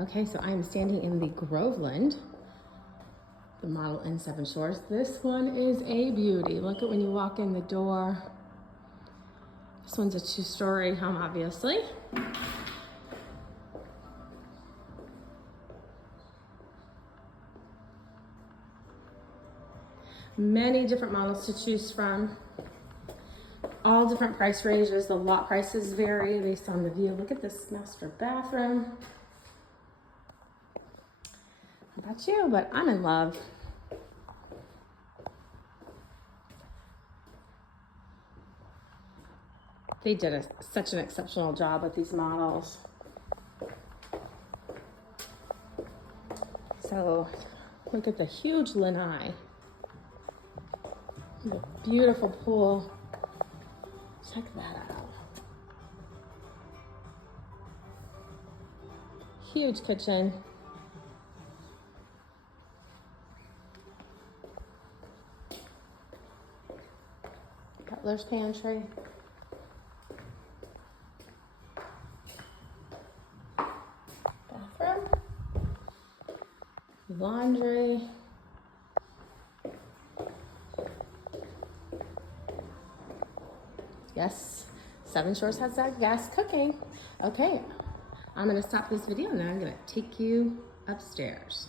Okay, so I am standing in the Groveland, the model in Seven Shores. This one is a beauty. Look at when you walk in the door. This one's a 2-story home, obviously. Many different models to choose from. All different price ranges. The lot prices vary based on the view. Look at this master bathroom. How about you? But I'm in love. They did such an exceptional job with these models. So look at the huge lanai. The beautiful pool. Check that out. Huge kitchen. Butler's pantry. Bathroom. Laundry. Yes, Seven Shores has that gas cooking. Okay, I'm gonna stop this video and then I'm gonna take you upstairs.